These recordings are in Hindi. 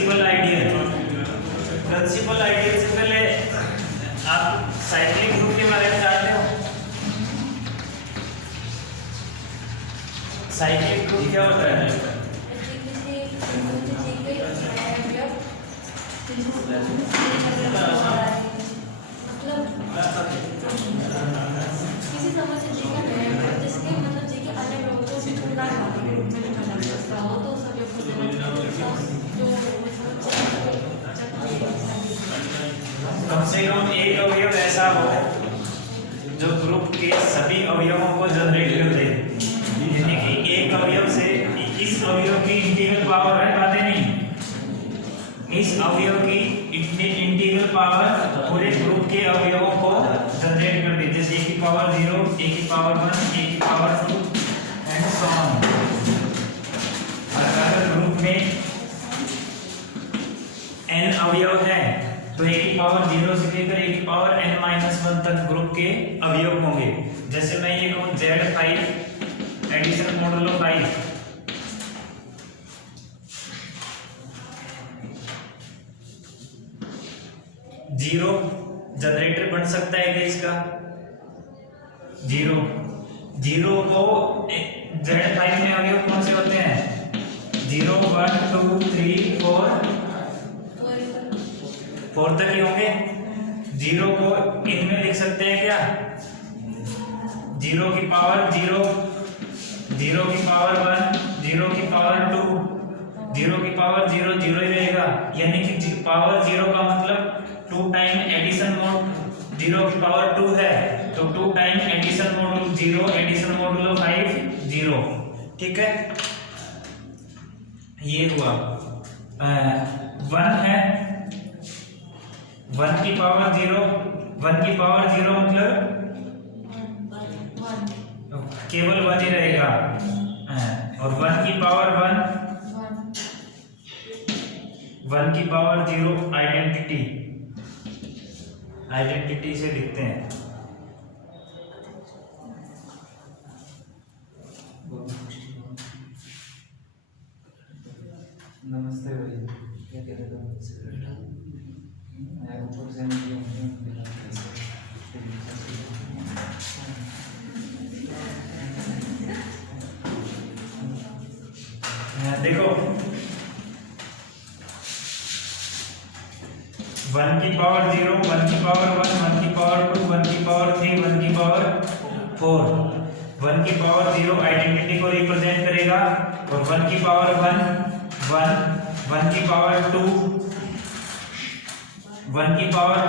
प्रिंसिपल आइडियल से पहले आप साइक्लिक ग्रुप के बारे में जानते हो? साइक्लिक ग्रुप क्या होता है? कम से कम एक अवयव ऐसा हो जो ग्रुप के सभी अवयवों को जनरेट कर दे, यानी कि एक अवयव से इस अवयव की इंटीग्रल पावर है, बातें नहीं, इस अवयव की इंटीग्रल पावर पूरे ग्रुप के अवयवों को जनरेट कर दे, जैसे a की पावर 0, a की पावर 1, a की पावर 2 एंड सो ऑन। अगर ग्रुप में n अवयव है तो a की पावर 0 से लेकर a की पावर n-1 तक ग्रुप के अवयव होंगे। जैसे मैं ये कहूं Z5 addition modulo 5, zero generator बन सकता है क्या इसका? जीरो को Z5 में अवयव कौन से होते हैं? 0 1 2 3 4 तक ही होंगे। जीरो को इनमें लिख सकते हैं क्या? 0 की पावर 0, 0 की पावर 1, 0 की पावर 2, 0 की पावर 0 0 ही रहेगा, यानी कि पावर 0 का मतलब 2 टाइम एडिशन मोड 0 की पावर 2 है, तो 2 time addition modulo 0 addition modulo 5 0। ठीक है, ये हुआ 1 है, 1 की पावर 0, 1 की पावर 0 मतलब केवल 1 ही रहेगा, और 1 की पावर 1 की पावर 0 आइडेंटिटी से लिखते हैं। नमस्ते भाई, क्या कह रहे हो? ऊपर से देखो 1 की पावर 0, 1 की पावर 1, 1 की पावर 2, 1 की पावर 3, 1 की पावर 4। 1 की पावर 0 आइडेंटिटी को रिप्रेजेंट करेगा, और 1 की पावर 1 1 की पावर 2, 1 की पावर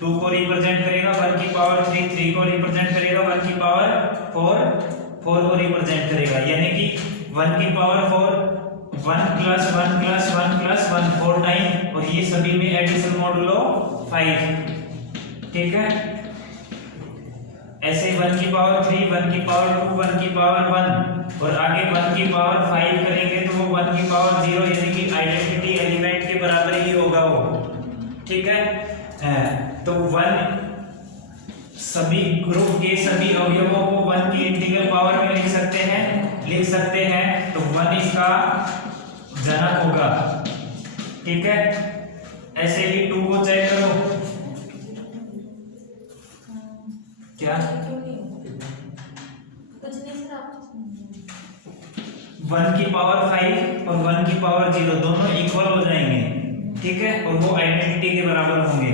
2 को रिप्रेजेंट करेगा, 1 की पावर 3 को रिप्रेजेंट करेगा, 1 की पावर 4 को रिप्रेजेंट करेगा, यानी कि 1 की power 4 1 plus 1 plus 1 plus 1 4 time, और ये सभी में एडिशन मॉडुलो 5। ठीक है, ऐसे 1 की पावर 3, 1 की पावर 2, 1 की पावर 1, और आगे 1 की पावर 5 करेंगे तो वो 1 की पावर 0, यानी कि आइडेंटिटी एलिमेंट के बराबर ही होगा वो। ठीक है, तो 1 सभी ग्रुप के सभी अवयवों को 1 की इंटीग्रल पावर में लिख सकते हैं, तो 1 इसका जनक होगा। ठीक है, ऐसे ही 2 को चेक करो, क्या 1 की पावर 5 और 1 की पावर 0 दोनों इक्वल हो जाएंगे। ठीक है, और वो आइडेंटिटी के बराबर होंगे।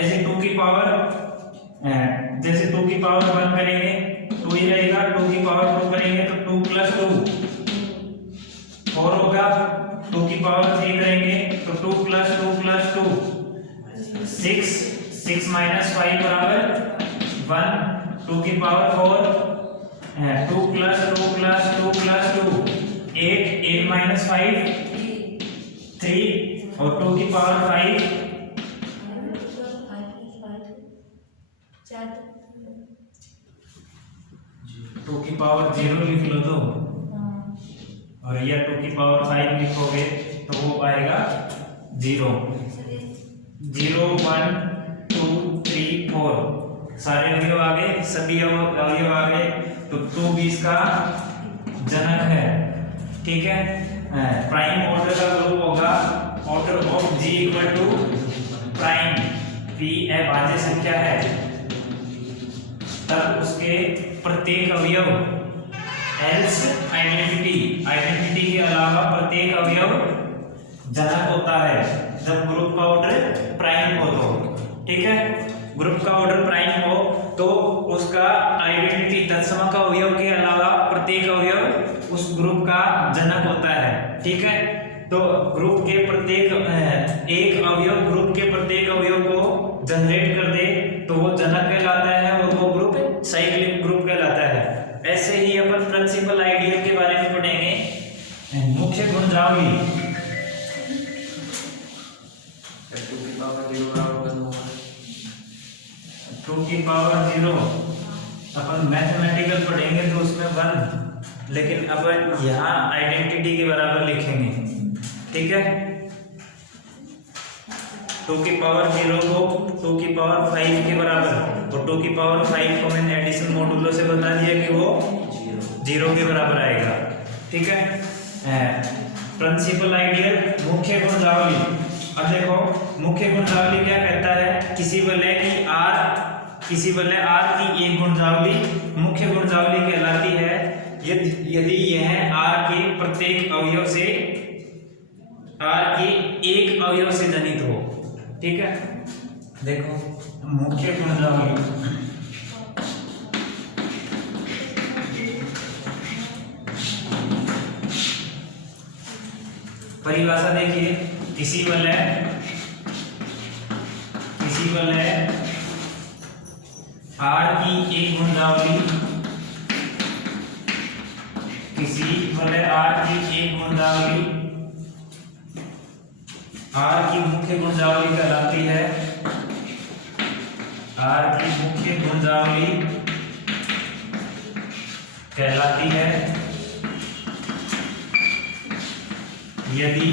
ऐसे 2 की पावर जैसे 2 की पावर 1 करेंगे 2 ही रहेगा, 2 की पावर 2 करेंगे तो 2 प्लस 2 4 होगा, 2 की पावर 3 करेंगे तो 2 प्लस 2 प्लस 2 6, 6 माइनस 5 बराबर 1, 2 की power 4 2 plus 2 plus 2 plus 2 8 minus 5 3, और 2 की पावर 5 2 की पावर 0 लिख लो तो, और या 2 की पावर 5 लिखोगे तो वो आएगा 0 0 1 2 3 4 सारे अवयव आ गए, सभी अवयव आ गए, तो 2 भी इसका जनक है। ठीक है, प्राइम ऑर्डर का ग्रुप होगा order of G equal to prime P अभाज्य संख्या है, तब उसके प्रत्येक अवयव एल्स आइडेंटिटी के अलावा प्रत्येक अवयव जनक होता है जब ग्रुप का ऑर्डर प्राइम हो तो, ठीक है। ग्रुप का ऑर्डर प्राइम हो तो उसका आइडेंटिटी तत्सम का अवयव के अलावा प्रत्येक अवयव उस ग्रुप का जनक होता है, ठीक है। तो ग्रुप के प्रत्येक एक अवयव ग्रुप के प्रत्येक अवयव को जनरेट कर दे तो वो जनक कहलाता है और वो ग्रुप साइक्लिक ग्रुप कहलाता है। ऐसे ही अपन प्रिंसिपल आइडियल के बारे में पढ़ेंगे। मुख्य गुणजावली टू की पावर 0 अपन मैथमेटिकल पढ़ेंगे तो उसमें 1, लेकिन अपन यहाँ आइडेंटिटी के बराबर लिखेंगे, ठीक है। 2 की पावर 0 को 2 की पावर 5 के बराबर, और 2 की पावर 5 को मैंने एडिशन मॉडुलो से बता दिया कि वो 0 के बराबर आएगा, ठीक है। प्रिंसिपल आइडियल मुख्य गुणजावली। अब देखो मुख्य गुणजावली क्या कहता है, किसी वलय R की एक गुणजावली मुख्य गुणजावली कहलाती है यदि यह R के प्रत्येक अवयव से R के एक अवयव से जनित हो, ठीक है। देखो मुख्य गुणजावली परिभाषा देखिए, किसी वलय R की एक गुणजावली, किसी वलय R की एक गुणजावली R की मुख्य गुणजावली कहलाती है, R की मुख्य गुणजावली कहलाती है यदि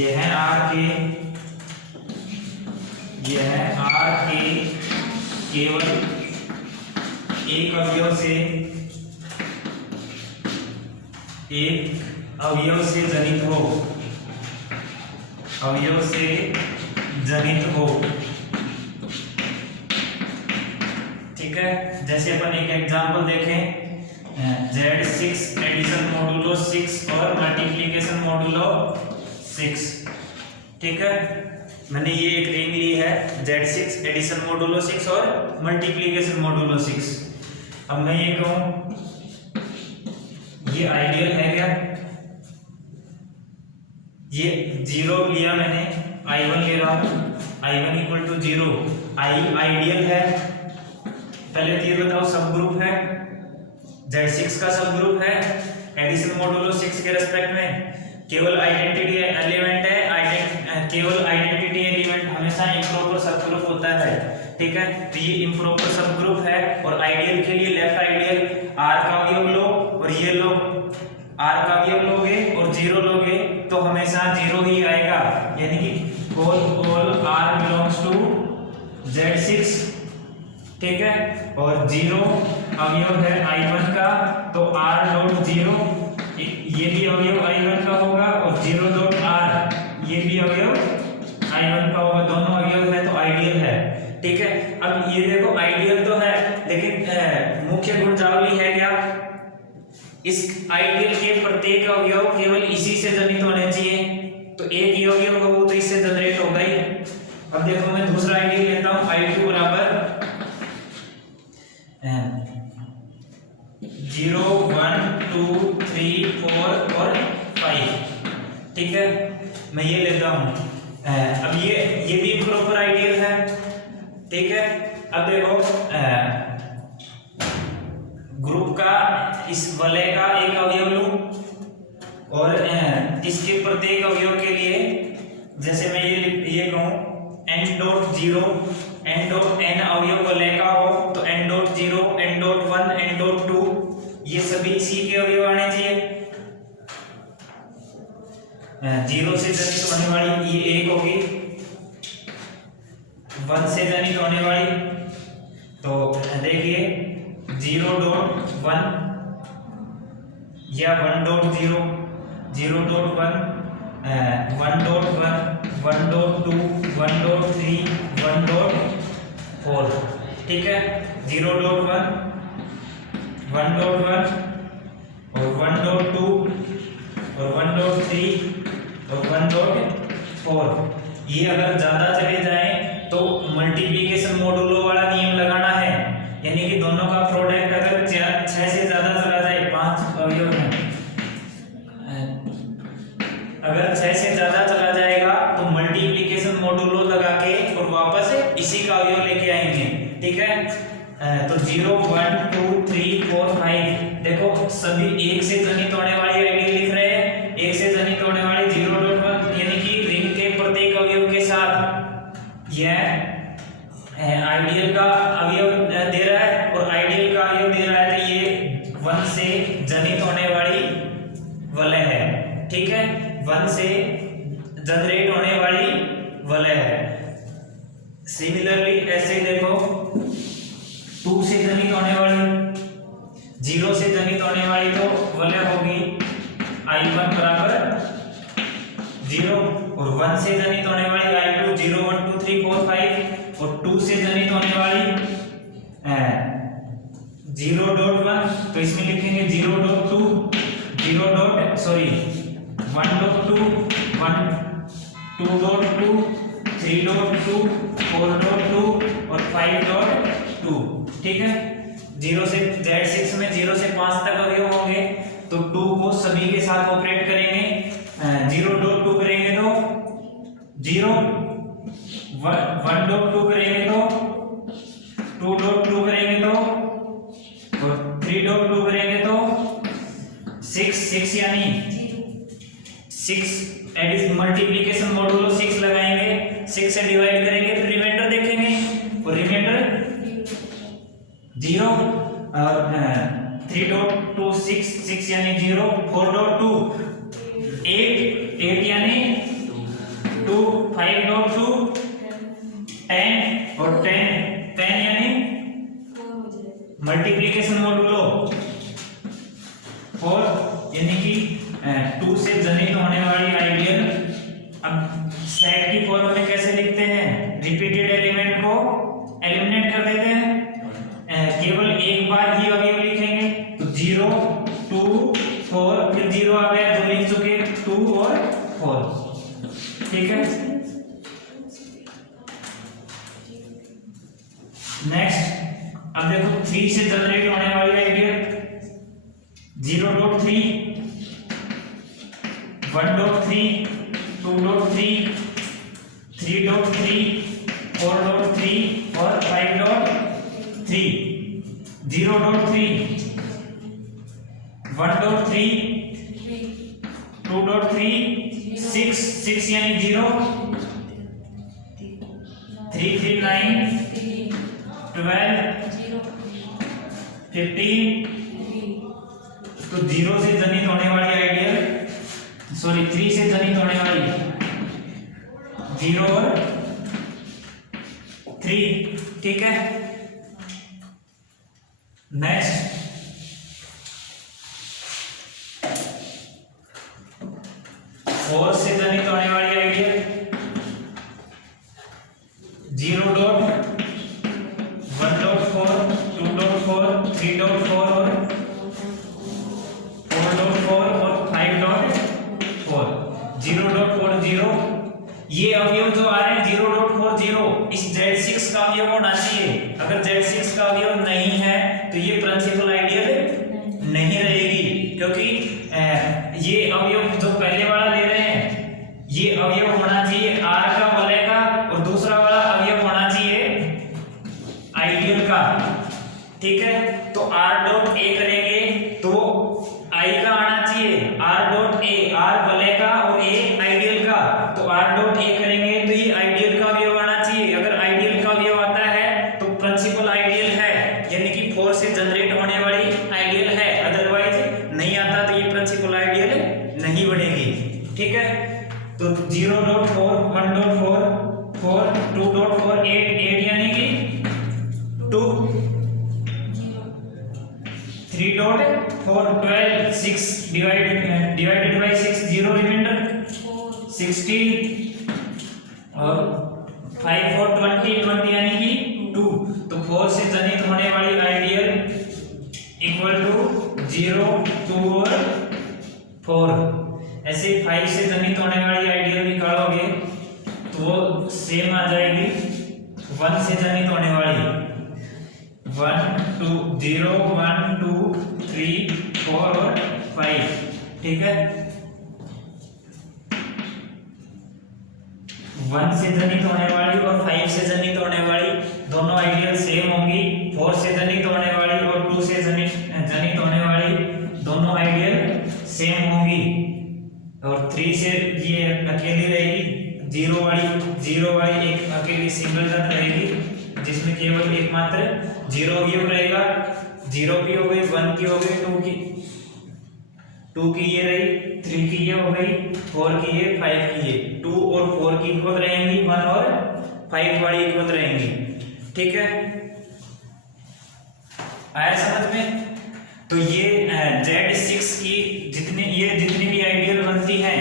यह R के केवल एक अवयव से जनित हो, ठीक है। जैसे अपन एक एग्जांपल देखें, Z6 एडिशन मॉडुलो 6 और मल्टीप्लिकेशन मॉडुलो 6, ठीक है। मैंने ये एक रिंग ली है Z6 एडिशन मॉडुलो 6 और मल्टीप्लिकेशन मॉडुलो 6। अब मैं ये कहूं ये आइडियल है क्या, ये 0 लिया मैंने, I1 ले रहा हूं, I1 इक्वल टू 0, आइडियल है। पहले तो ये बताओ सब ग्रुप है, Z6 का सब ग्रुप है एडिशन मॉडुलो 6 के रेस्पेक्ट में, केवल आइडेंटिटी एलिमेंट है, केवल आइडेंटिटी एलिमेंट हमेशा इंप्रोपर सब ग्रुप होता है, ठीक है। तो ये इंप्रोपर सब ग्रुप है और आइडियल के लिए लेफ्ट आइडियल R का अवयव लो और ये लो R का अवयव लोगे और 0 लोगे तो हमेशा 0 ही आएगा, यानी कि all R belongs to Z6, ठीक है। और 0 अवयव है I1 का तो R डॉट 0 ये भी अवयव I1 का होगा और 0 डॉट R ये भी अवयव I1 का होगा, दोनों अवयव है तो आइडियल है, ठीक है। अब ये देखो आइडियल तो है लेकिन मुख्य गुणजावली है क्या, इस आइडियल के प्रत्येक अवयव केवल इसी से जनित होने चाहिए, तो एक ही अवयव हो तो इससे जनरेट होगा ही। अब देखो मैं दूसरा आइडियल लेता हूं, I2 बराबर 0 1 2 3 4 और 5, ठीक है। मैं ये लेता हूं, अब ये भी प्रॉपर आइडियल है, ठीक है। अब देखो ग्रुप का इस वलय का एक अवयव लूं और इसके प्रत्येक अवयव के लिए जैसे मैं ये कहूं n dot 0 n dot n अवयव वलय का हो तो n dot 0 n dot 1 n dot 2 ये सभी इसी के अवयव आने चाहिए। 0 से जनित होने वाली ये 1 होगी, 1 से जनित होने वाली तो देखिए 0 डॉट 1 या 1.0, 0.1, 1.1, 1.2, 1.3, 1.4, ठीक है। 0.1, 1.1 और 1.2 और 1.3 और 1.4। ये अगर ज्यादा चले जाएं तो मल्टीप्लिकेशन मॉडुलो वाला नियम लगाना है, यानी कि दोनों का प्रोडक्ट अगर 6 से ज्यादा चला जाए, 5 अवयव हैं, अगर 6 से ज्यादा चला जाएगा तो मल्टीप्लिकेशन मॉडुलो लगा के और वापस इसी का अवयव लेके आएंगे, ठीक है। तो 0, 1, 2, 3, 4, 5 देखो सभी एक से जनित होने वाली आइडियल लिख रहे हैं। एक से जनित होने वाली 0.1 यानी कि रिंग के प्रत्येक अवयव के साथ यह आइडियल का अवयव दे रहा है और आइडियल का अवयव दे रहा है, तो ये 1 से जनित होने वाली वलय है, ठीक है। 1 से जनरेट होने वाली वलय है। सिमिलरली ऐसे देखो 2 से जनित होने वाली, 0 से जनित होने वाली तो वलय होगी I1 बराबर 0 और 1 से जनित होने वाली I2 0, 1, 2, 3, 4, 5 और 2 से जनित होने वाली 0.1 तो इसमें लिखेंगे 0.2, 1.2, 2.2, 3.2, 4.2 और 5.2, ठीक है। 0 से Z6 में 0 से 5 तक अवयव होंगे तो 2 को सभी के साथ ऑपरेट करेंगे। 0.2 करेंगे तो 0, 1.2 करेंगे तो 2.2 करेंगे तो और 3.2 करेंगे तो 6 यानी 6 एडिशन मल्टीप्लिकेशन मॉडुलो 6 लगाएंगे, 6 से डिवाइड करेंगे, फिर रिमाइंडर देखेंगे और रिमाइंडर 0 और 3.2 6 यानी 0, 4.2 8 यानी 2, 5.2 10 और 10 यानी मल्टीप्लिकेशन मॉडुलो 4 यानी कि 2 से जनित होने वाली आइडियल। अब सेट की फॉर्म में कैसे लिखते हैं? रिपीटेड एलिमेंट को एलिमिनेट कर देते हैं, केवल एक बार ही अवयव लिखेंगे तो 0, 2, 4 फिर 0 आ गया, जो लिख चुके 2 और 4, ठीक है। नेक्स्ट अब देखो 3 से जनरेट होने वाली आइडियल 0.3, 1.3, 2.3, 3.3, 4.3 और 5.3, 0.3, 1.3, 2.3, 6 यानी 0, 3, 9, 12, 15 तो 0 से जनित होने वाली आइडियल 3 से जनित होने वाली 0 और 3, ठीक है। नेक्स्ट 4 से जनित होने वाली आइडियल 0.1.4, 2.4, 3.4 और 4.4 और 5.4, 0.40 ये अवयव जो आ रहे हैं 0.40 इस Z6 का अवयव होना चाहिए। अगर Z6 का अवयव नहीं है तो ये प्रिंसिपल आइडियल नहीं रहेगी, क्योंकि ये अवयव जो पहले वाला ले रहे हैं ये अवयव होना चाहिए R का वलय का और दूसरा वाला अवयव होना चाहिए आइडियल का, ठीक है। तो R.A करेंगे तो I का आना चाहिए, R.A R वलय का और A आइडियल का, तो R.A करेंगे तो ये आइडियल का अवयव आना चाहिए। अगर आइडियल का अवयव आता है तो प्रिंसिपल आइडियल है, यानी कि 4 से जनरेट होने वाली आइडियल है, अदरवाइज नहीं आता तो ये प्रिंसिपल आइडियल नहीं बनेगी, ठीक है। तो 0.4, 1.4, 4, 2.4, 8 यानी कि 2, 3.9, 3 डॉट 4 12 6 डिवाइडेड बाय 6 0 रिमाइंडर 16 और 5 4 20 20 यानी कि 2। तो 4 से जनित होने वाली आइडियल इक्वल टू 0 2 और 4। ऐसे 5 से जनित होने वाली आइडियल निकालोगे तो वो सेम आ जाएगी 1 से जनित होने वाली 1 2 0 1 2 3 4 और 5। ठीक है, 1 से जनित होने वाली और 5 से जनित होने वाली दोनों आइडियल सेम होंगी। 4 से जनित होने वाली और 2 से जनित होने वाली दोनों आइडियल सेम होंगी। और 3 से ये अकेली रहेगी, 0 वाली एक अकेली सिंगल जन रहेगी जिसमें केवल एकमात्र 0 क्यूब रहेगा। 0 की हो गई, 1 की हो गई, 2 की ये रही, 3 की ये हो गई, 4 की ये, 5 की ये। 2 और 4 की इक्वल रहेंगी, 1 और 5 वाली इक्वल रहेंगी। ठीक है, आया समझ में? तो ये Z6 की जितनी भी आइडियल बनती हैं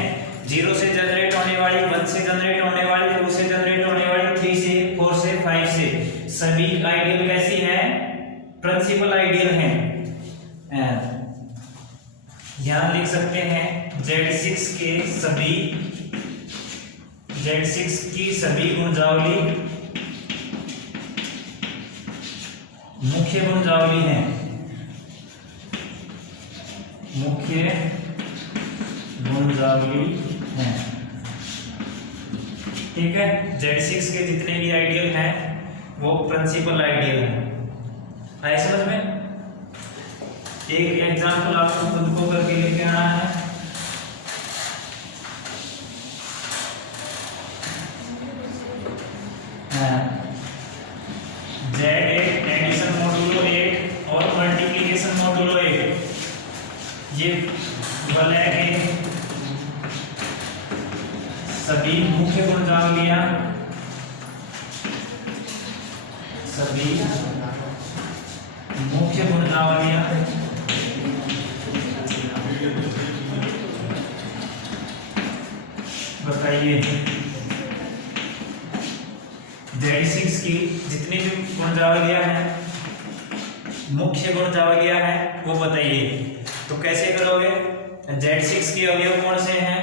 0 से जनरेट होने वाली, 1 से जनरेट होने वाली, 2 से जनरेट होने वाली, 3 से, 4 से, 5 से, सभी आइडियल कैसी है? प्रिंसिपल आइडियल हैं। यहां लिख सकते हैं Z6 की सभी गुणजावली मुख्य गुणजावली हैं, मुख्य गुणजावली हैं। ठीक है, Z6 के जितने भी आइडियल हैं वो प्रिंसिपल आइडियल हैं। आए समझ में? एक एग्जांपल आपको खुद को करके लेके आना है। Z8 एडिशन मॉड्यूलो 8 और मल्टीप्लिकेशन मॉड्यूलो 8 ये वलय के सभी मुख्य गुणजावलियां, बताइए। Z6 की जितनी भी गुणजावलियां हैं, मुख्य गुणजावलियां हैं, वो बताइए। तो कैसे करोगे? Z6 के अवयव कौन से हैं?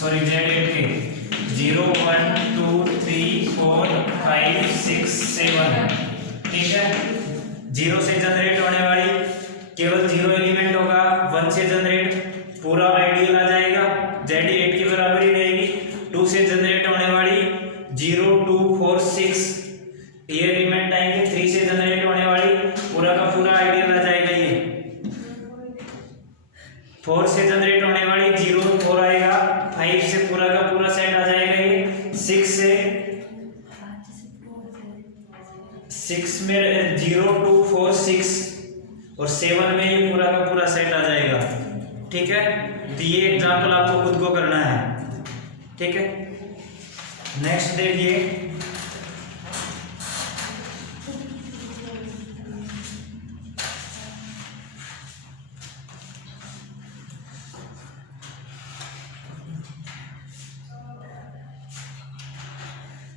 सॉरी, Z8 के 0 1 2 3 4 5 6 7। ठीक है, 0 से जनरेट होने वाली केवल 0 एलिमेंट होगा, 1 से जनरेट पूरा आइडियल आ जाएगा, Z8 की बराबर ही रहेगी। 2 से जनरेट होने वाली 0 2 4 6 ये एलिमेंट आएंगे। 3 से जनरेट होने वाली पूरा का पूरा आइडियल आ जाएगा ये। 4 से जनरेट होने वाली 0 4 आएगा, 5 से पूरा का पूरा सेट आ जाएगा ये। 6 में 0 2 4 6 और 7 में ये पूरा का पूरा सेट आ जाएगा। ठीक है, तो ये एग्जांपल आपको खुद को करना है। ठीक है, नेक्स्ट देखिए,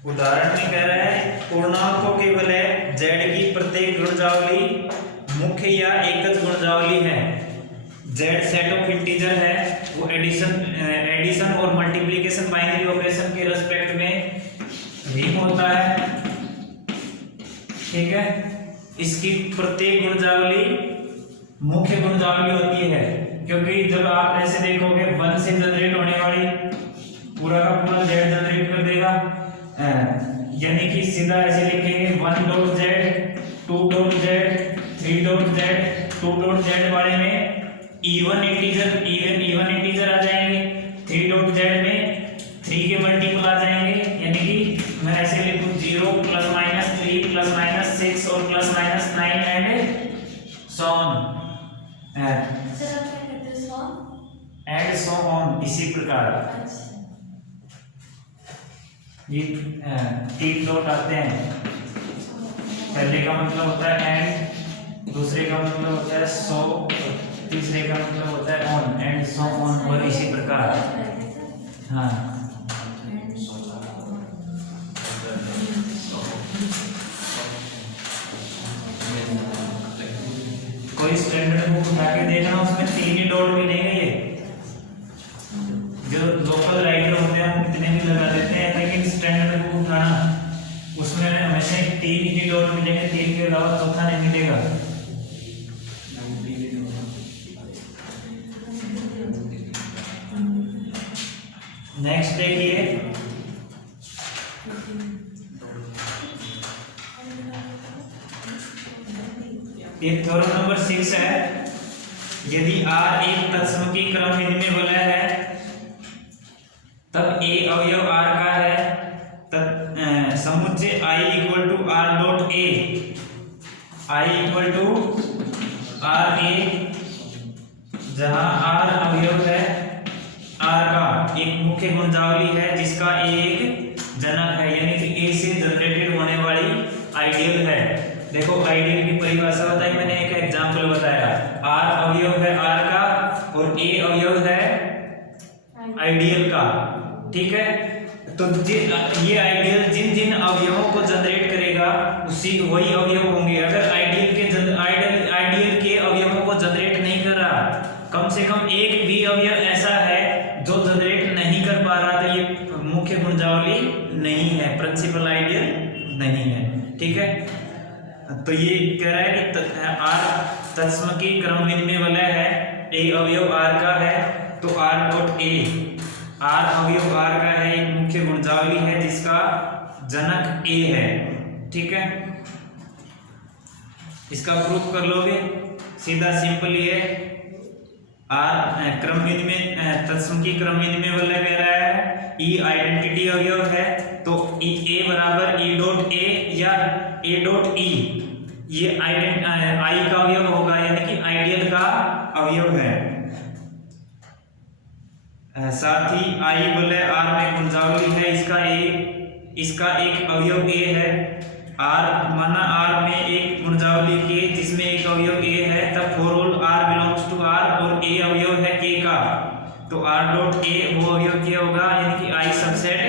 उदाहरण में कह रहा है पूर्णांकों के वलय Z की प्रत्येक गुणजावली मुख्य या एकज गुणजावली है। Z सेट ऑफ इंटीजर है, वो एडिशन और मल्टीप्लिकेशन बाइनरी ऑपरेशन के रेस्पेक्ट में रिंग होता है। ठीक है, इसकी प्रत्येक गुणजावली मुख्य गुणजावली होती है, क्योंकि जब आप ऐसे देखोगे 1 से जनरेट होने वाली पूरा का पूरा Z जनरेट कर देगा, यानी कि सीधा ऐसे लिखेंगे 1.z 2.z 3.z 2.z वाले में इवन इंटीजर आ जाएंगे। 3.z में 3 के मल्टीपल आ जाएंगे, यानी कि मैं ऐसे लिखूं 0 ± 3 ± 6 और ±9 एंड सो ऑन इसी प्रकार ये 3 डॉट आते हैं। पहले का मतलब होता है एंड, दूसरे का मतलब होता है सो, तीसरे का मतलब होता है ऑन, एंड सो ऑन, और इसी प्रकार। हाँ, कोई स्टैंडर्ड बुक उठा के देखना, उसमें 3 ही डॉट मिलेंगे। ये जो लोकल राइटर होते हैं वो कितने भी लगा देते हैं, लेकिन स्टैंडर्ड बुक उठाना, उसमें हमेशा 3 ही डॉट मिलेंगे, 3 के अलावा चौथा नहीं मिलेगा। नेक्स्ट देखिए, ये थ्योरम नंबर 6 है। यदि R एक तत्सम की क्रम विनिमय वलय है तब A अवयव R का है, तब समुच्चय I equal to R dot A, I equal to R A, जहां R अवयव है R का एक मुख्य गुणजावली है जिसका A एक जनक है, यानी कि A से जनरेटेड होने वाली आइडियल है। देखो आइडियल की परिभाषा बताई मैंने, एक एग्जांपल बताया। R अवयव है R का और A अवयव है आइडियल का, ठीक है। तो ये आइडियल जिन जिन अवयवों को जनरेट करेगा उसी वही अवयव होंगे। अगर आइडियल के अवयवों को जनरेट नहीं कर रहा, कम से कम एक भी अवयव ऐसा है जो जनरेट नहीं कर पा रहा, तो ये मुख्य गुणजावली नहीं है, प्रिंसिपल आइडियल नहीं है, ठीक है। तो ये कह रहा है कि R तत्सम की क्रम विनिमय वलय है, A अवयव R का है, तो R डॉट A, R अवयव R का है, एक मुख्य गुणजावली है जिसका जनक A है, ठीक है। इसका प्रूफ कर लोगे, सीधा सिंपल ये R क्रम विनिमय तत्सम की क्रम विनिमय वलय कह रहा है, E आइडेंटिटी अवयव है, तो A बराबर E डॉट A या A डॉट E, ये I का अवयव होगा, यानी कि आइडियल का अवयव है। साथ ही I वलय R में गुणजावली है, इसका एक अवयव A है। R माना R में एक गुणजावली K जिसमें एक अवयव A है, तब for all R belongs to R और A अवयव है K का, तो R डॉट A वो अवयव क्या होगा, यानी कि I सबसेट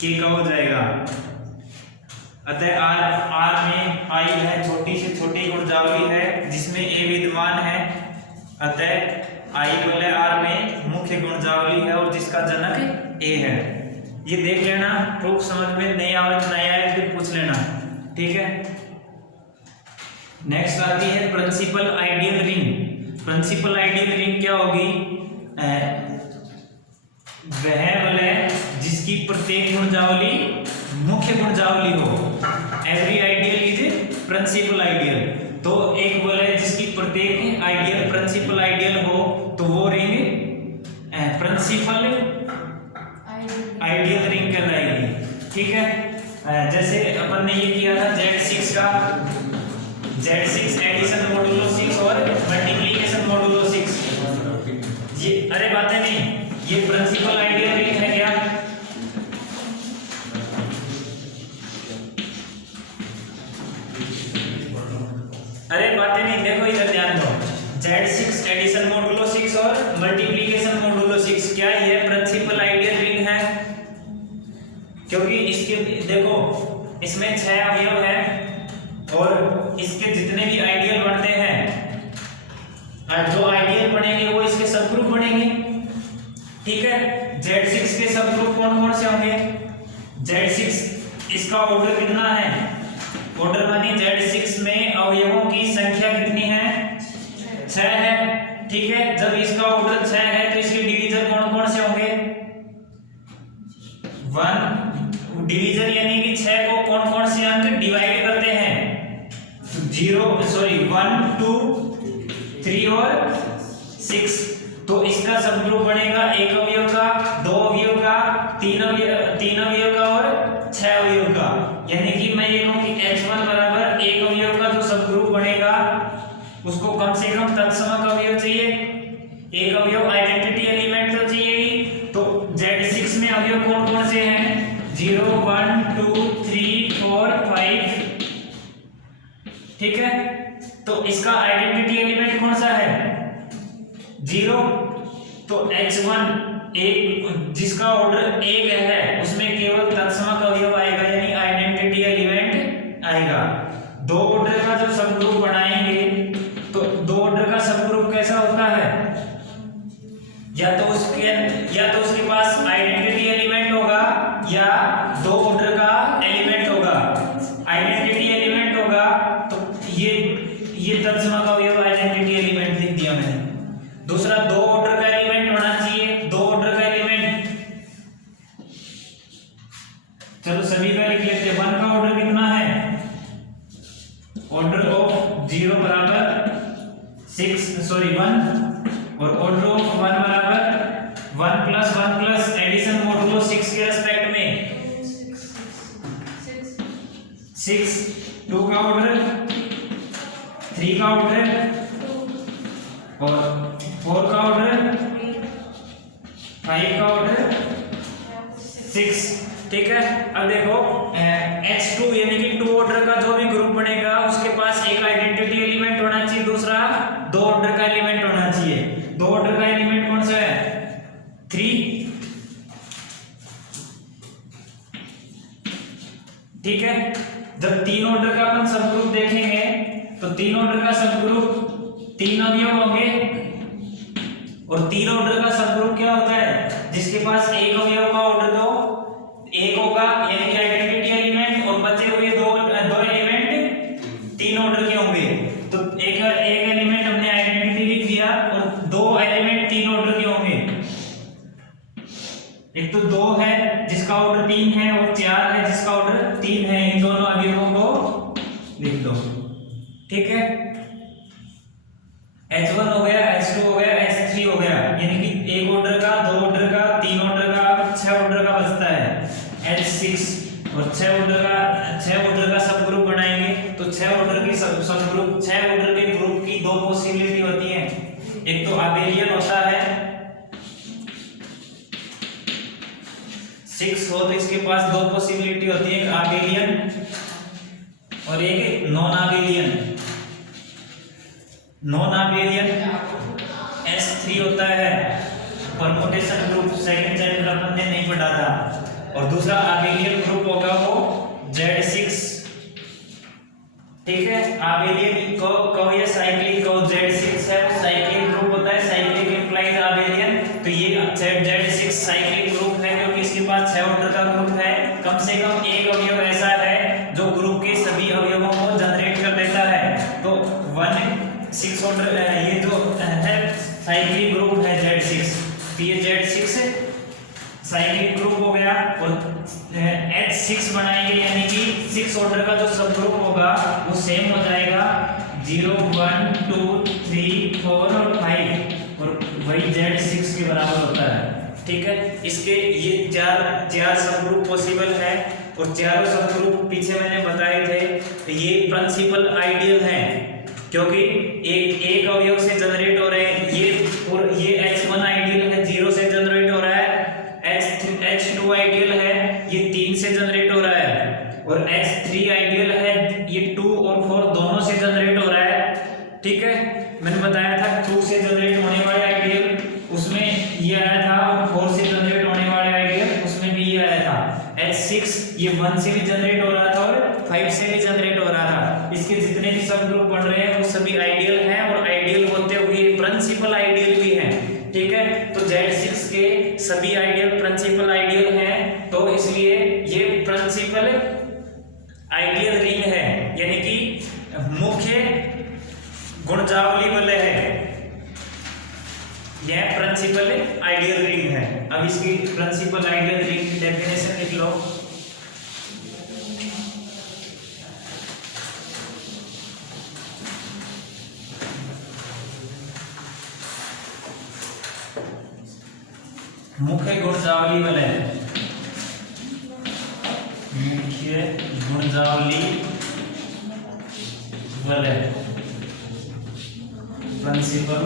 K का हो जाएगा। अतः R में I है, छोटी से छोटी गुणजावली है जिसमें A विद्यमान है, अतः I वलय R में मुख्य गुणजावली है और जिसका जनक A है। ये देख लेना, प्रूफ समझ में नहीं आए फिर पूछ लेना, ठीक है। नेक्स्ट आती है principal ideal ring. Principal ideal ring क्या होगी, वह वलय जिसकी प्रत्येक गुणजावली मुख्य गुणजावली हो। Every ideal is principal ideal, तो एक वलय जिसकी प्रत्येक आइडियल प्रिंसिपल आइडियल हो तो वो रिंग प्रिंसिपल आइडियल रिंग कहलाएगी, ठीक है। जैसे अपन ने ये किया था Z6 का, Z6 एडिशन मॉडुलो 6 और मल्टीप्लिकेशन मॉडुलो 6, ये अरे बातें नहीं, ये प्रिंसिपल आइडियल रिंग है क्या? अरे बातें नहीं, देखो इधर ध्यान दो। Z6 एडिशन मॉडुलो 6 और मल्टीप्लिकेशन मॉडुलो 6, क्या ये प्रिंसिपल आइडियल रिंग है? क्योंकि इसके देखो इसमें 6 अवयव है और इसके जितने भी आइडियल बनते हैं, जो आइडियल बनेंगे वो इसके सब ग्रुप बनेंगे, ठीक है। Z6 के सब ग्रुप कौन कौन से होंगे? Z6 इसका ऑर्डर कितना है? ऑर्डर मानी Z6 में अवयवों की संख्या कितनी है? 6 है, ठीक है। जब इसका ऑर्डर 6 है तो इसके डिवीजर कौन कौन से होंगे? 1 डिवीजर, यानी कि 6 को कौन कौन से अंक डिवाइड करते हैं? 1 2 3 और 6। तो इसका सब ग्रुप बनेगा एक अवयव का, 2 अवयव का, 3 अवयव का और 6 अवयव का। यानी कि मैं ये कहूं कि H1 बराबर एक अवयव का जो सब ग्रुप बनेगा उसको कम से कम तत्समक अवयव चाहिए, एक अवयव आइडेंटिटी एलिमेंट तो चाहिए ही। तो Z6 में अवयव कौन कौन से हैं? 0 1 2 3 4 5, ठीक है। तो इसका इसका आइडेंटिटी एलिमेंट कौन सा है 0, तो H1 एक जिसका ऑर्डर 1 है उसमें केवल तत्समक अवयव आएगा यानी आइडेंटिटी एलिमेंट आएगा। दो ऑर्डर का जब सब ग्रुप बनाएंगे तो दो ऑर्डर का सब ग्रुप कैसा होता है, या तो उसके पास आइडेंटिटी एलिमेंट होगा या दो ऑर्डर का एलिमेंट होगा। आइडेंटिटी एलिमेंट होगा तो ये तत्समक अवयव आइडेंटिटी एलिमेंट लिख दिया मैंने। दूसरा दो ऑर्डर का एलिमेंट होना चाहिए, दो ऑर्डर का एलिमेंट, चलो सभी का लिख लेते हैं। 1 का ऑर्डर कितना है, ऑर्डर ऑफ 0 बराबर 1 और ऑर्डर ऑफ 1 बराबर 1 प्लस एडिशन मोडुलो 6 के रेस्पेक्ट में 6, 2 का ऑर्डर, 3 का ऑर्डर और 4 का ऑर्डर, 5 का ऑर्डर, 6। ठीक है, अब देखो H2 यानी कि 2 ऑर्डर का जो भी ग्रुप बनेगा उसके पास एक आइडेंटिटी एलिमेंट होना चाहिए, दूसरा दो ऑर्डर का एलिमेंट होना चाहिए। दो ऑर्डर का एलिमेंट कौन सा है 3। ठीक है, जब 3 ऑर्डर का अपन सब ग्रुप देखेंगे तो 3 ऑर्डर का सब ग्रुप 3 अवयव होंगे और 3 ऑर्डर का सब ग्रुप क्या होता है जिसके पास एक अवयव का ऑर्डर तो 1 होगा यानी कि आइडेंटिटी एलिमेंट, और बचे हुए दो एलिमेंट 3 ऑर्डर के होंगे। तो एक एलिमेंट हमने आइडेंटिटी लिख दिया और दो एलिमेंट 3 ऑर्डर के होंगे। एक तो 2 है जिसका ऑर्डर 3 है और 4 है जिसका ऑर्डर 3 है, इन दोनों अवयवों को लिख दो। ठीक है, H1 हो गया, H2 हो गया, H3 हो गया, यानी कि एक ऑर्डर का, दो ऑर्डर का, 3 ऑर्डर का, 6 ऑर्डर का बचता है H6 और 6 ऑर्डर का सब ग्रुप बनाएंगे तो 6 ऑर्डर की सब ग्रुप, 6 ऑर्डर के ग्रुप की दो पॉसिबिलिटी होती है। एक तो अबेलियन होता है 6 हो तो इसके पास दो पॉसिबिलिटी होती है, एक अबेलियन और एक non abelian. Non abelian S3 होता है परमुटेशन ग्रुप, सेकंड चैप्टर अपन ने नहीं पढ़ा था, और दूसरा अबेलियन ग्रुप होगा वो Z6। ठीक है, अबेलियन को ये साइक्लिक को Z6 है, वो साइक्लिक ग्रुप होता है, साइक्लिक इंप्लाइज अबेलियन। तो ये Z6 साइक्लिक ग्रुप है क्योंकि इसके पास 6 ऑर्डर का ग्रुप है। कम से कम एक अवयव ऐसा है जो ग्रुप के सभी अवयवों को जनरेट कर देता है। तो 6 ऑर्डर ये जो है साइक्लिक ग्रुप है Z6, तो ये Z6 साइक्लिक ग्रुप हो गया। और H6 बनाएंगे यानी कि 6 ऑर्डर का जो सब ग्रुप होगा वो सेम हो जाएगा 0, 1, 2, 3, 4 और 5 और वही Z6 के बराबर होता है। ठीक है, इसके ये चार सब ग्रुप पॉसिबल है और चारों सब ग्रुप पीछे मैंने बताए थे। तो ये प्रिंसिपल आइडियल है क्योंकि एक अवयव से जनरेट हो रहे हैं। ये H1 आइडियल है, 0 से जनरेट हो रहा है। H2 आइडियल है, ये 3 से जनरेट हो रहा है, और H3 आइडियल है, ये 2 और 4 दोनों से जनरेट हो रहा है। ठीक है, मैंने बताया था 2 से जनरेट होने वाले आइडियल उसमें ये आया था, और 4 से जनरेट होने वाले आइडियल उसमें भी ये आया था। H6 ये 1 से भी जनरेट हो रहा था और 5 से भी जनरेट हो रहा था। इसके जितने भी सब ग्रुप बन रहे हैं वो सभी आइडियल हैं और आइडियल होते हुए प्रिंसिपल आइडियल भी हैं। ठीक है, तो Z6 के सभी आइडियल प्रिंसिपल आइडियल हैं, तो इसलिए ये प्रिंसिपल आइडियल रिंग है, यानी कि मुख्य गुणजावली वाले है। यह प्रिंसिपल आइडियल रिंग है। अब इसकी प्रिंसिपल आइडियल रिंग की डेफिनेशन लिख लो। मुख्य गुणजावली वाले, मुख्य गुणजावली वाले principal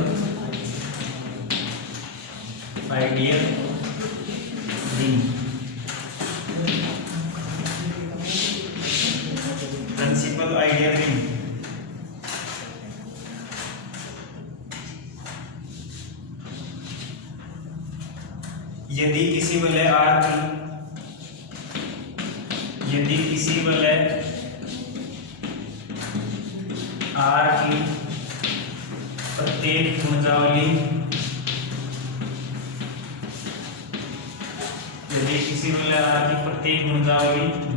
ideal ring, principal ideal ring. यदि किसी वलय R की प्रत्येक गुणजावली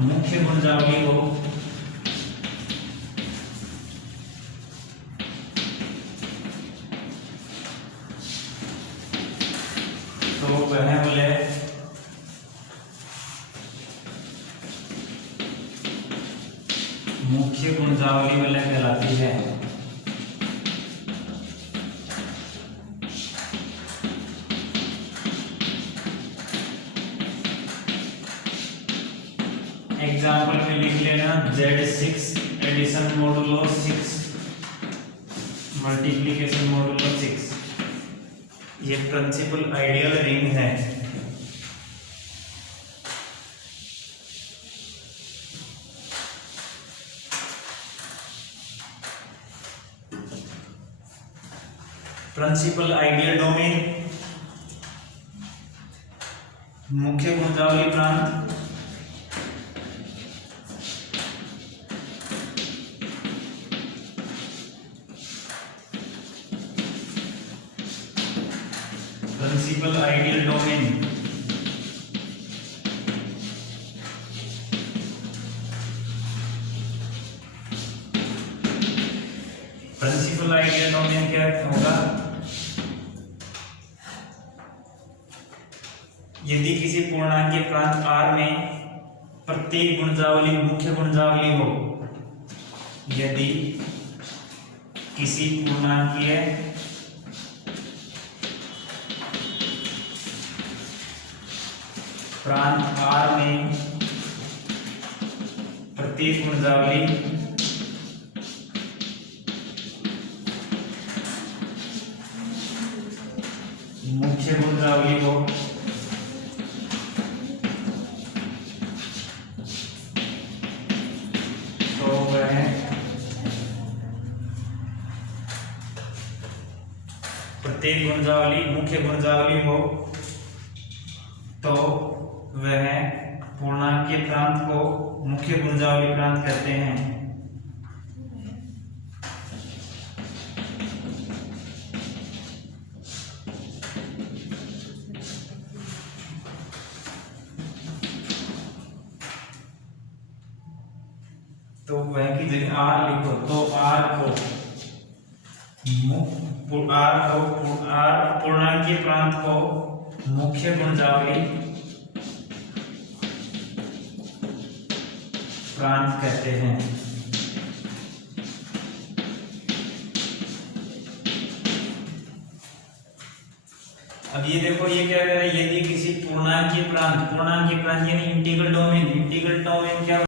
मुख्य गुणजावली हो तो वह वलय मुख्य गुणजावली वलय कहलाती है। एग्जाम्पल में लिख लेना Z6 addition modulo 6 multiplication modulo 6। ये प्रिंसिपल आइडियल रिंग है। प्रिंसिपल आइडियल डोमेन, मुख्य गुणजावली प्रांत, principal ideal domain, principal ideal domain क्या होगा? यदि किसी पूर्णांकीय प्रांत R में प्रत्येक गुणजावली मुख्य गुणजावली हो, यदि किसी पूर्णांकीय प्रांत R में प्रत्येक गुणजावली मुख्य गुणजावली हो, तो वह प्रत्येक गुणजावली मुख्य गुणजावली हो तो वह पूर्णांकीय प्रांत को मुख्य गुणजावली प्रांत कहते हैं। तो वह की जगह R लिखो तो पूर्णांकीय प्रांत को मुख्य गुणजावली प्रांत कहते हैं। अब ये देखो ये क्या कह रहा है, यदि किसी पूर्णांकीय प्रांत यानी इंटीग्रल डोमेन क्या